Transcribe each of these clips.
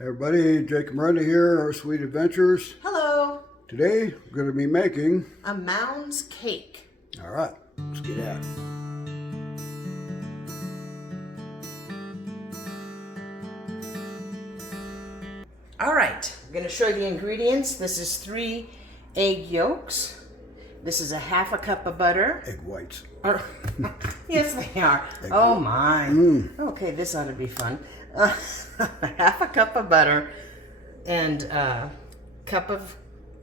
Everybody, Jake and Brenda here, our Sweet Adventures. Hello. Today, we're going to be making a Mounds cake. All right, let's get at it. All right, I'm going to show you the ingredients. This is 3 egg yolks. This is a half a cup of butter. Egg whites. Yes, they are. Egg oh my. Okay, this ought to be fun. Half a cup of butter and a cup of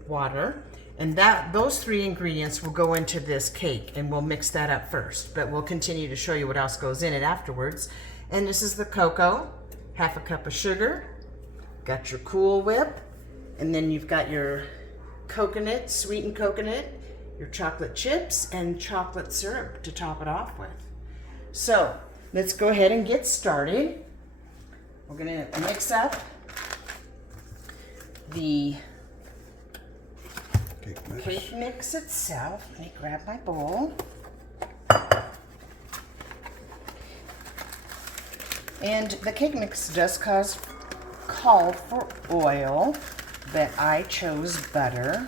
water. And those 3 ingredients will go into this cake, and we'll mix that up first. But we'll continue to show you what else goes in it afterwards. And this is the cocoa, half a cup of sugar. Got your Cool Whip, and then you've got your coconut, sweetened coconut, your chocolate chips, and chocolate syrup to top it off with. So let's go ahead and get started. We're gonna mix up the cake mix itself. Let me grab my bowl. And the cake mix does call for oil, but I chose butter.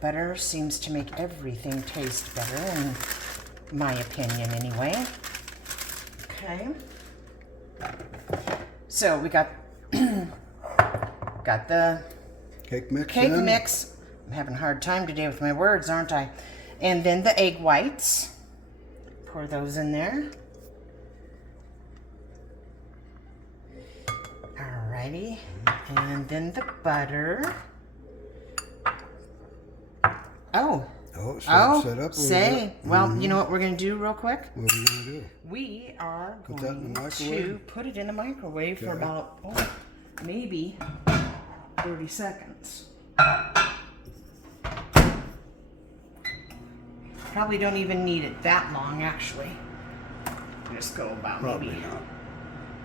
Butter seems to make everything taste better, in my opinion anyway. Okay. So we got the Cake mix. I'm having a hard time today with my words, aren't I? And then the egg whites. Pour those in there. Alrighty. And then the butter. Oh, it's set up a little bit. Well, you know what we're going to do real quick? What are we going to do? We are Put that in the microwave? to put it in the microwave for about, maybe 30 seconds. Probably don't even need it that long, actually. Just go about Probably maybe not.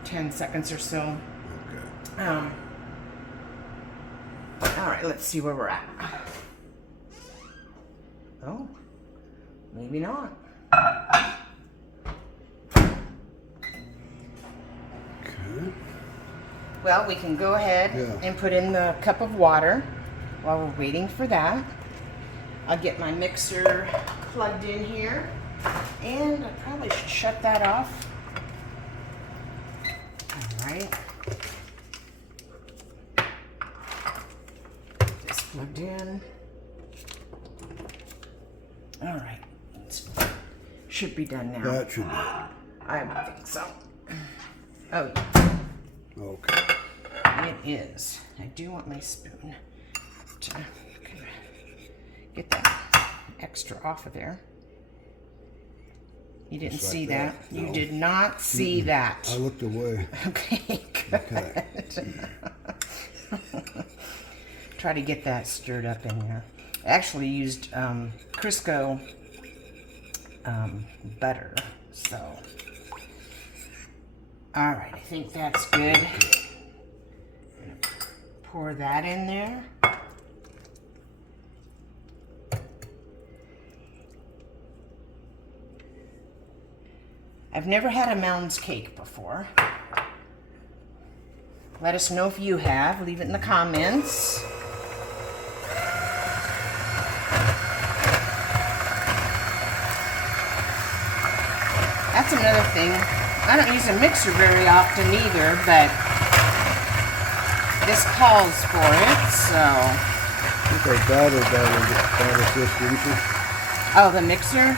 10 seconds or so. Okay. All right, let's see where we're at. Oh, maybe not. Okay. Well, we can go ahead and put in the cup of water while we're waiting for that. I'll get my mixer plugged in here, and I probably should shut that off. All right. This plugged in. All right. Should be done now. That should be. I would think so. Oh, Okay. it is. I do want my spoon to get that extra off of there. You didn't see that. No. You did not see that. I looked away. Okay, good. Okay. Try to get that stirred up in there. I actually used Crisco butter, so. All right, I think that's good. Pour that in there. I've never had a Mounds cake before. Let us know if you have. Leave it in the comments. That's another thing. I don't use a mixer very often either, but this calls for it, so. I think our daughter got this, didn't she? Oh, the mixer?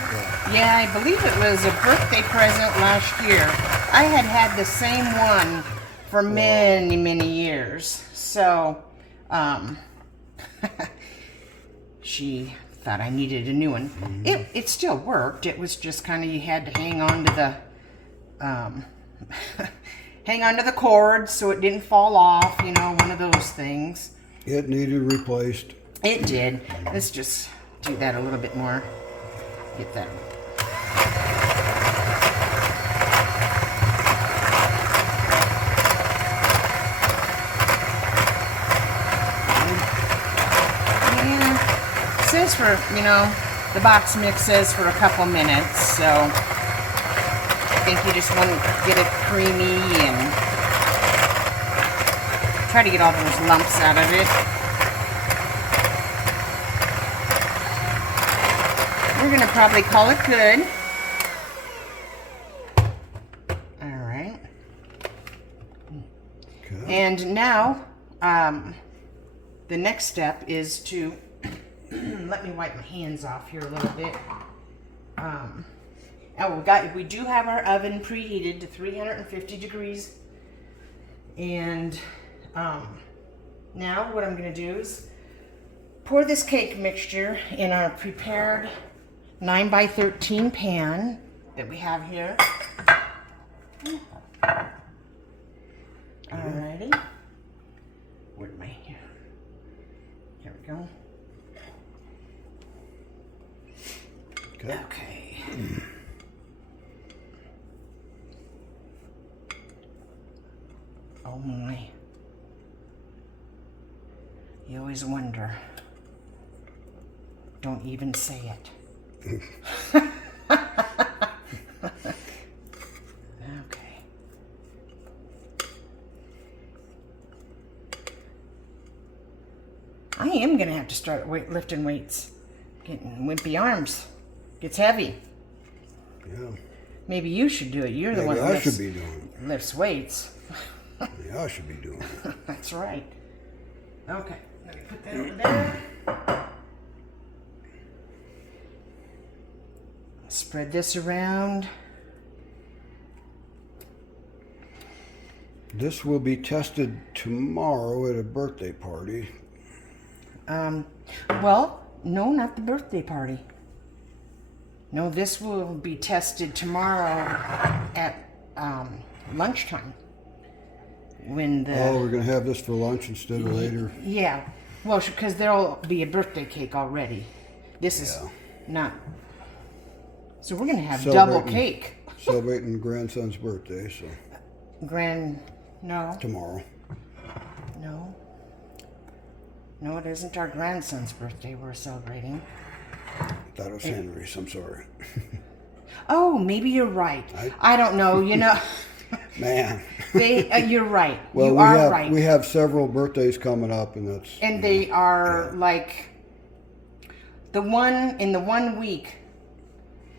Yeah, I believe it was a birthday present last year. I had the same one for many, many years. So, she thought I needed a new one. It still worked. It was just kind of, you had to hang on to the hang on to the cord so it didn't fall off, you know, one of those things. It needed replaced. It did. Let's just do that a little bit more. Get that. Yeah. It says for, you know, the box mix says for a couple minutes, so I think you just want to get it creamy and Try to get all those lumps out of it. We're gonna probably call it good. All right. Okay. And now, the next step is to, let me wipe my hands off here a little bit. We do have our oven preheated to 350 degrees. And now what I'm going to do is pour this cake mixture in our prepared 9x13 pan that we have here. Alrighty. Where'd my hair? Here we go. Okay. Okay. Oh my. You always wonder. Don't even say it. Okay. I am going to have to start lifting weights. Getting wimpy arms. Gets heavy. Yeah. Maybe you should do it. You're the one that should be doing lifts weights. Yeah, I should be doing it. That's right. Okay, let me put that over there. Spread this around. This will be tested tomorrow at a birthday party. Well, no, not the birthday party. No, this will be tested tomorrow at lunchtime. When the We're gonna have this for lunch instead of later. Yeah, well, because there'll be a birthday cake already. This is not. So we're gonna have double cake. Celebrating grandson's birthday, so No, tomorrow. no, it isn't our grandson's birthday we're celebrating. That was Henry's. I'm sorry. Oh, maybe you're right. I don't know. You know. Man. You're right. Well, you are right. We have several birthdays coming up, and that's. And they are like in the 1 week.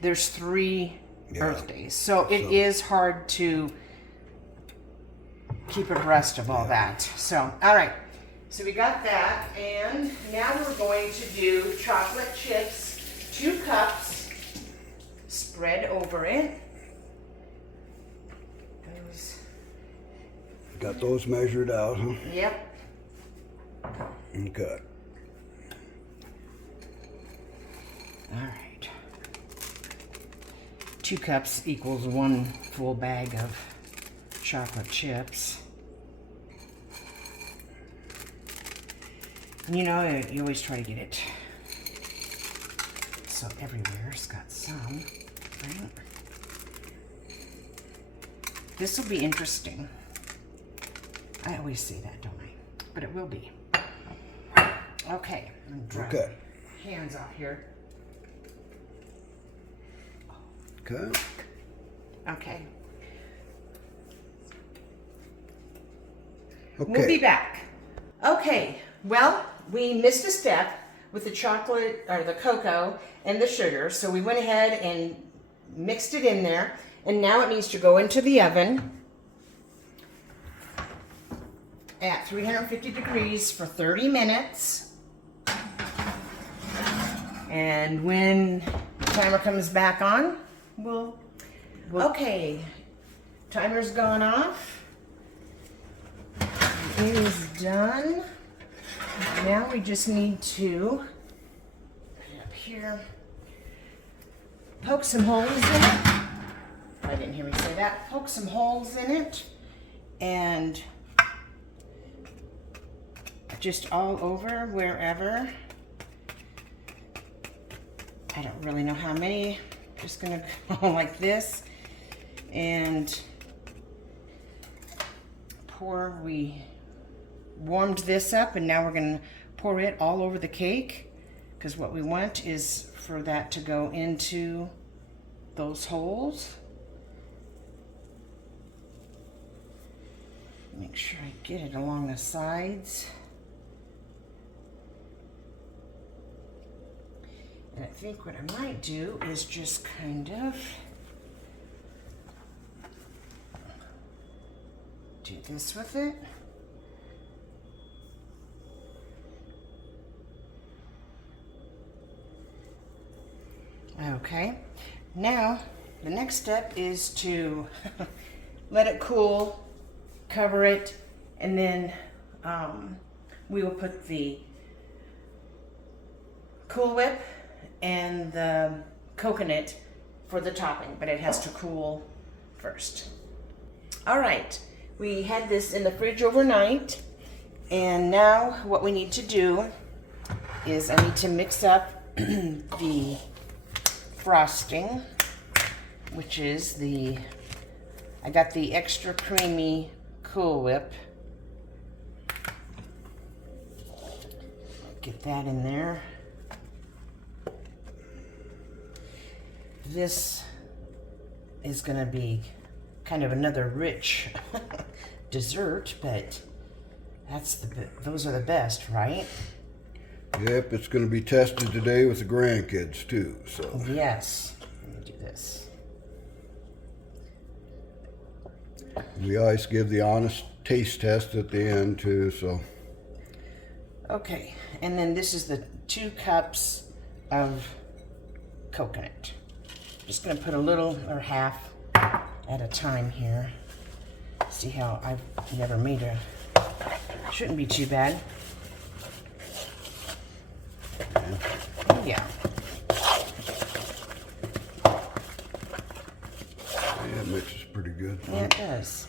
There's 3 birthdays, so it is hard to keep abreast of all that. So, all right. So we got that, and now we're going to do chocolate chips, 2 cups, spread over it. Got those measured out, huh? Yep. Okay. All right. 2 cups equals 1 full bag of chocolate chips. You know, you always try to get it so everywhere's got some, right? This will be interesting. I always say that, don't I? But it will be. Okay. I'm dry my hands off here. Okay. Okay. Okay. We'll be back. Okay. Well, we missed a step with the chocolate or the cocoa and the sugar, so we went ahead and mixed it in there, and now it needs to go into the oven at 350 degrees for 30 minutes. And when the timer comes back on, we'll okay. Timer's gone off. It is done. Now we just need to, up here, poke some holes in it. I didn't hear me say that. Poke some holes in it, and just all over, wherever. I don't really know how many. Just gonna go like this, and pour. We warmed this up, and now we're gonna pour it all over the cake, because what we want is for that to go into those holes. Make sure I get it along the sides. And I think what I might do is just kind of do this with it. Okay, now the next step is to let it cool, cover it, and then we will put the Cool Whip and the coconut for the topping, but it has to cool first. All right, we had this in the fridge overnight, and now what we need to do is I need to mix up the frosting, which is I got the extra creamy Cool Whip. Get that in there. This is going to be kind of another rich dessert, but those are the best, right? Yep, it's going to be tested today with the grandkids too. So yes, let me do this. We always give the honest taste test at the end too. So okay, and then this is the 2 cups of coconut. Just going to put a little or half at a time here. See how I've never made shouldn't be too bad. Oh, yeah. Yeah, it mixes pretty good. Yeah, it does.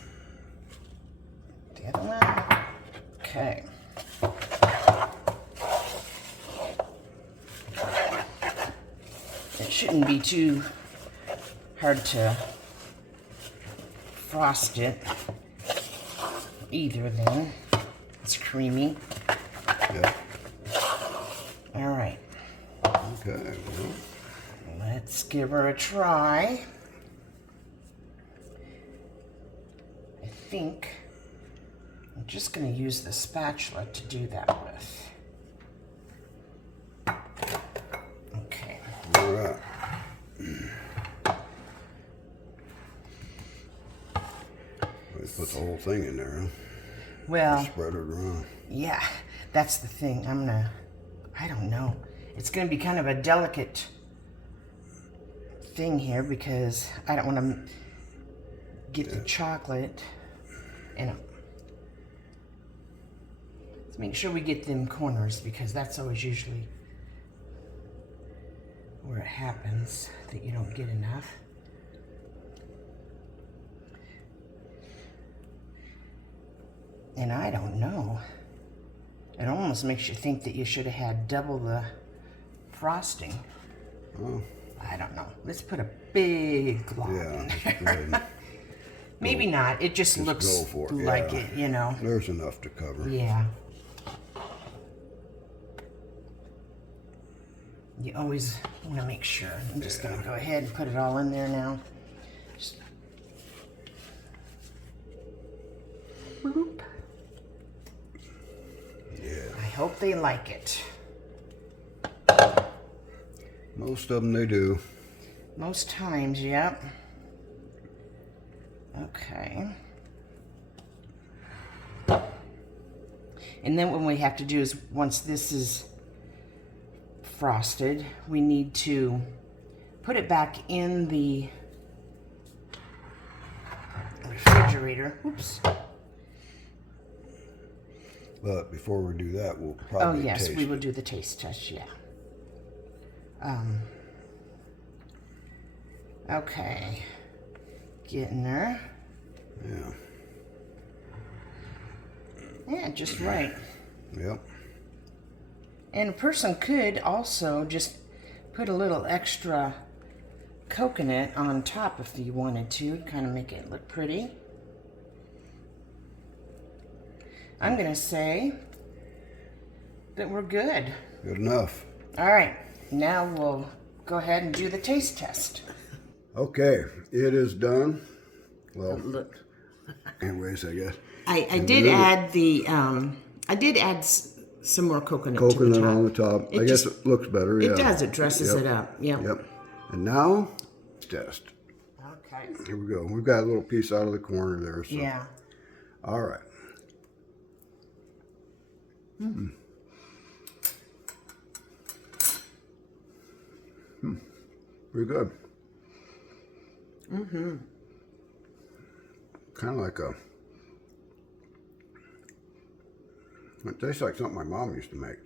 The other one. Okay. It shouldn't be too hard to frost it either then. It's creamy. Yep. All right. Okay, well, Let's give her a try. I think I'm just going to use the spatula to do that with. Okay. all right. We put the whole thing in there, huh? Well, Spread it around. yeah, that's the thing. I don't know. It's going to be kind of a delicate thing here because I don't want to get the chocolate and let's make sure we get them corners because that's always usually where it happens that you don't get enough. And I don't know. It almost makes you think that you should have had double the frosting. Oh, I don't know. Let's put a big glob yeah. in Just there. go ahead and Maybe not. It just looks go for it. like Yeah. it, you know. There's enough to cover. Yeah. You always want to make sure. I'm just going to go ahead and put it all in there now. Just boop. Yeah. I hope they like it. Most of them they do. Most times, yep. Okay. And then what we have to do is, once this is frosted, we need to put it back in the refrigerator. Oops. But before we do that, we'll probably Oh yes, taste we will it. do the taste test, yeah. Okay. Getting there. Yeah. Yeah, just right. Yep. And a person could also just put a little extra coconut on top if you wanted to, kind of make it look pretty. I'm going to say that we're good. Good enough. All right, now we'll go ahead and do the taste test. Okay, it is done. Well, Look. anyways, I guess. I did add the some more coconut to the Coconut top. on the top. I guess it looks better. It Yeah. does. It dresses Yep. it up. Yep. Yep. And now, test. Okay. Here we go. We've got a little piece out of the corner there. So. Yeah. All right. Pretty good. Mm-hmm. Kind of like it tastes like something my mom used to make.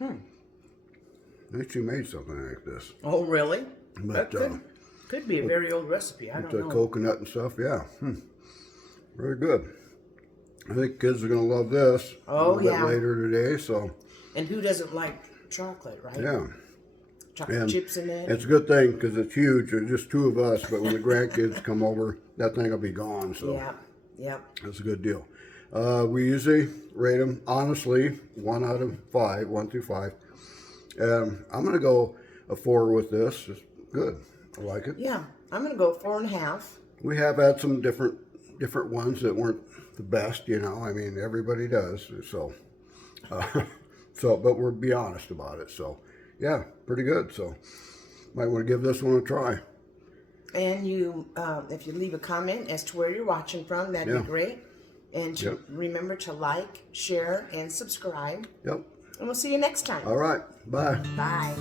I think she made something like this. Oh, really? But, Could be a very old recipe. I with don't the know. coconut and stuff, yeah. Very good. I think kids are going to love this Oh, a little yeah. bit later today, so And who doesn't like chocolate, right? yeah. Chocolate And chips in it. it's a good thing because it's huge. There's just two of us, but when the grandkids come over, that thing will be gone, so Yeah. Yep. that's a good deal. We usually rate them, honestly, 1 out of 5, 1 through 5. I'm going to go a 4 with this. It's good. I like it. Yeah. I'm gonna go 4.5. We have had some different ones that weren't the best, you know. I mean, everybody does. So, but we'll be honest about it. So, yeah, pretty good. So, might want to give this one a try. And you, if you leave a comment as to where you're watching from, that'd Yeah. be great. And to Yep. remember to like, share, and subscribe. Yep. And we'll see you next time. All right. Bye. Bye.